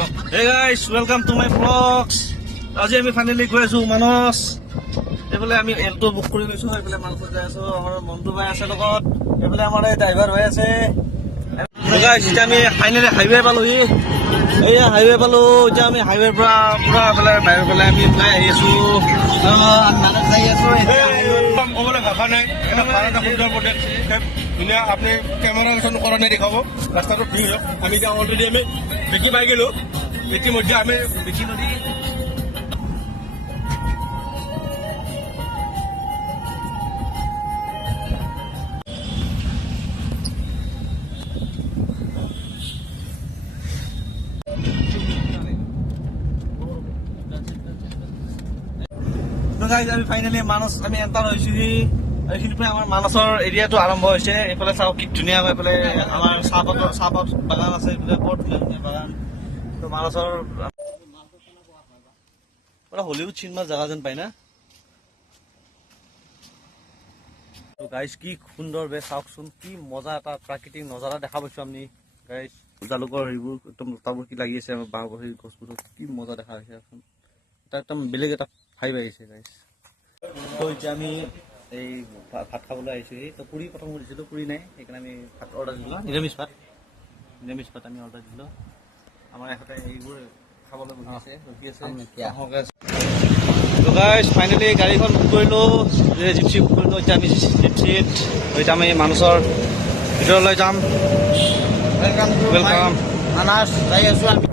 Hey guys, welcome to my vlogs. আজি আমি finally গৈ আছো মানস। এইফালে আমি এলটো বুক কৰি লৈছো, এইফালে মানসত যাই আছো। আমাৰ মন্টু ভাই আছে লগত, এইফালে আমাৰ ড্ৰাইভাৰ ভাই আছে। গাইছ এতিয়া আমি ফাইনালি হাইৱে পালোহি। এইয়া হাইৱে পালো। এতিয়া আমি হাইৱেৰ পৰা পুৰা এইফালে বাহিৰৰ ফালে আমি ওলাই আহি আছো। মানস যাই আছো। ক'বলৈ ভাষা নাই। এটা ভাল এটা সুন্দৰ প্ৰদেশ ধুনীয়া। আপুনি কেমেৰা ওচৰত কৰা নাই দেখাব ৰাস্তাটো ফ্ৰী হওক। আমি এতিয়া অলৰেডি আমি বেকি পাই গ'লো। ইতিমধ্যে আমি বেকি নদী আমি ফাইনেলি মানস আমি এণ্টাৰ হৈছোহি। এইখিনিৰ পৰা আমাৰ মানসৰ এৰিয়াটো আৰম্ভ হৈছে। এইফালে চাওক কি ধুনীয়াকৈ এইফালে আমাৰ চাহপাত বাগান আছে। এইফালে বৰ ধুনীয়া ধুনীয়া বাগান। তো মানসৰ পুৰা হলিউড চিনেমাৰ জেগা যেন পাই না। তো গাইজ কি সুন্দৰ বে, চাওকচোন কি মজা এটা প্ৰাকৃতিক নজাৰা দেখা পাইছো আমি। গাইজ জালুকৰ হেৰিবোৰ একদম লতাবোৰ কি লাগি আছে, আমাৰ বাঁহ হেৰি গছবোৰ কি মজা দেখা হৈছে। এটা একদম বেলেগ এটা ভাইব আহিছে গাইজ। তো এতিয়া আমি এই ভাত খাবলৈ আহিছোহি। তো পুৰি প্ৰথম কৰিছিলোঁ, পুৰি নাই, সেইকাৰণে আমি ভাত অৰ্ডাৰ দিলোঁ। নিৰামিষ ভাত আমি অৰ্ডাৰ দিলোঁ। আমাৰ এখেতে এইবোৰ খাবলৈ বহি আছে, ৰখি আছে। তো গাইজ ফাইনেলি গাড়ীখন বুক কৰিলোঁ, জিপচি বুক কৰিলোঁ। এতিয়া আমি জিপচিত এতিয়া আমি মানসৰ ভিতৰলৈ যাম। ৱেলকাম মানস যাই আছোঁ আমি।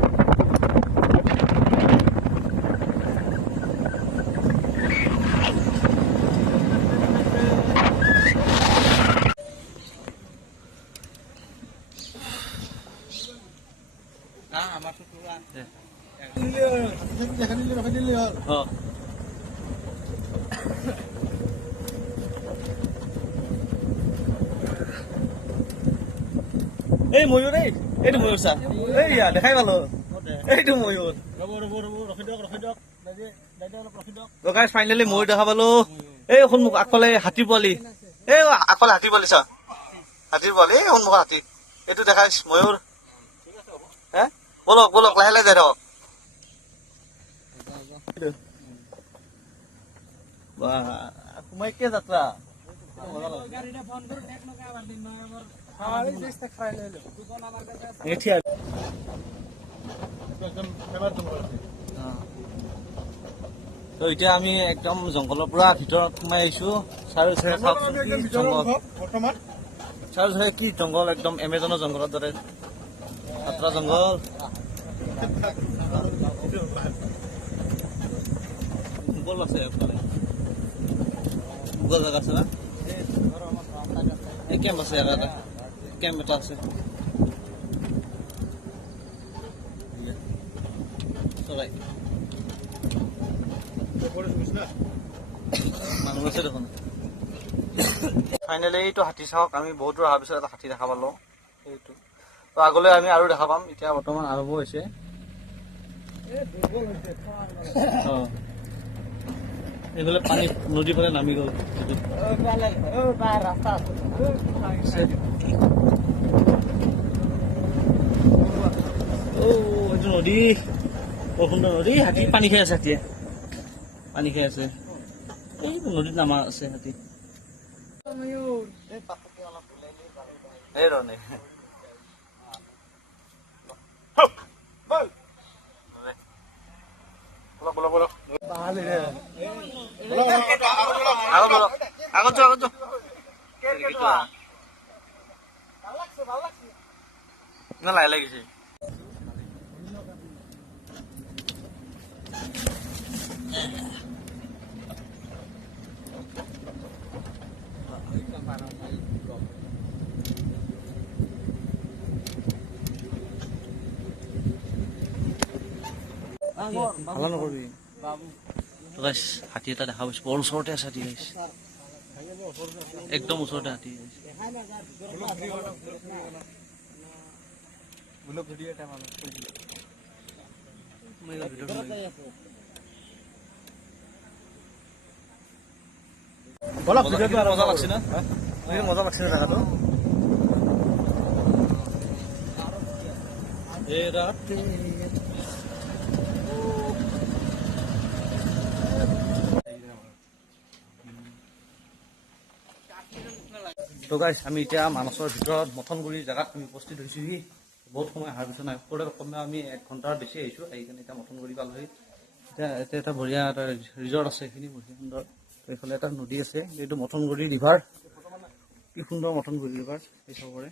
এই ময়ূৰ, এইটো ময়ূৰ চা, এইয়া দেখাই পালো, এইটো ময়ূৰ। তো গাইজ ফাইনেলি ময়ূৰ দেখা পালো। এই সন্মুখ আগফালে হাতীৰ পোৱালি, এই আগফালে হাতীৰ পোৱালি চা, হাতীৰ পোৱালি এই সন্মুখৰ হাতী, এইটো দেখাইছ ময়ূৰ। হে বলক বলক লাহে লাহে যাই থাকক। তোমাকে যাত্ৰা তো এতিয়া আমি একদম জংঘলৰ পৰা ভিতৰত সোমাই আহিছো। চাৰিওফালে জংঘল, চাৰিওফালে কি জংঘল, একদম এমেজনৰ জংঘলৰ দৰে খাতৰা জংঘল। মুগল আছে এইফালে, মুগল জেগা আছে না। এই কেম্প আছে, এটা কেম্প এটা আছে। মানুহ আছে দেখোন। ফাইনেলি এইটো হাতী চাওক, আমি বহুত দূৰ অহাৰ পিছত এটা হাতী দেখা পালো। সেইটো তো আগলৈ আমি আৰু দেখা পাম। এতিয়া বৰ্তমান আৰম্ভ হৈছে। এইফালে পানী নদীৰ ফালে নামি গ'ল। এইটো নদী, বৰ সুন্দৰ নদী। হাতী পানী খাই আছে, হাতীয়ে পানী খাই আছে। এইটো নদীত নামা আছে হাতী। এইধৰণে আগত লাহে লাগিছে। ভালো নকৰিবি। হাতী এটা দেখা পাইছো, বৰ ওচৰতে আছে হাতী। একদম ওচৰতে হাতী। মজা লাগছে না, মজা লাগছে না জায়গাটো। তো গাইছ আমি এতিয়া মানসৰ ভিতৰত মথনগুৰি জেগাত আমি উপস্থিত হৈছোহি বহুত সময় অহাৰ পিছত নাই কমে আমি 1 ঘণ্টাৰ বেছি আহিছোঁ আহি কিনে এতিয়া মথনগুৰি পালোহি এতিয়া এটা বঢ়িয়া এটা ৰিজৰ্ট আছে এইখিনি বঢ়িয়া সুন্দৰ এইফালে এটা নদী আছে এইটো মথনগুৰি ৰিভাৰ কি সুন্দৰ মথনগুৰি ৰিভাৰ এই চবৰে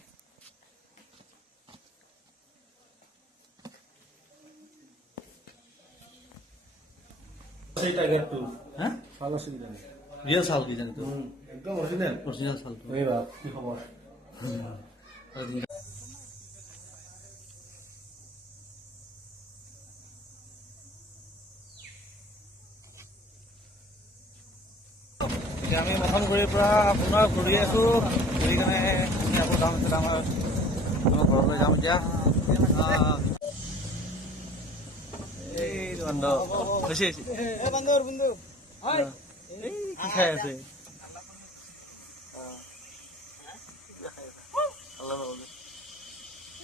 হা ৰিয়েল চাউল কি জানি একদম অৰিজিনেল অৰিজিনেল চাউলটো কি খবৰ এতিয়া আমি মথনগুৰিৰ পৰা পুনৰ ঘূৰি আছোঁ ঘূৰি কিনে আমি আকৌ যাম এতিয়া আমাৰ ঘৰলৈ যাম এতিয়া এই বন্ধ হৈছে কি খাই আছে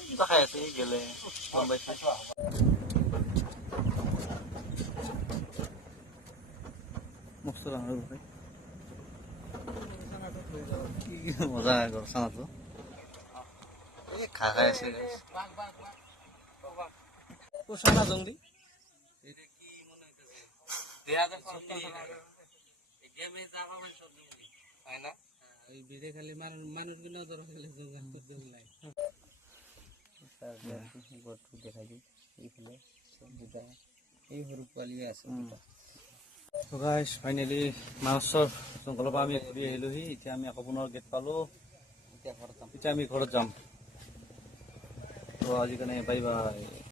কিবা খাই আছে গেলে গম পাইছে মস্ত ডাঙৰ বহে কি মজা আগৰ চানাটো এই খাই আছে চানা জংলি খালি মানুষগুলো দেখাই দিই এইফালে এই সৰু পোৱালিয়ে আছে ফাইনেলি মানসৰ জংঘলৰ পৰা আমি ঘূৰি আহিলোহি এতিয়া আমি আকৌ পুনৰ গেট পালো এতিয়া আমি ঘৰত যাম তো আজি কাৰণে বাই বাই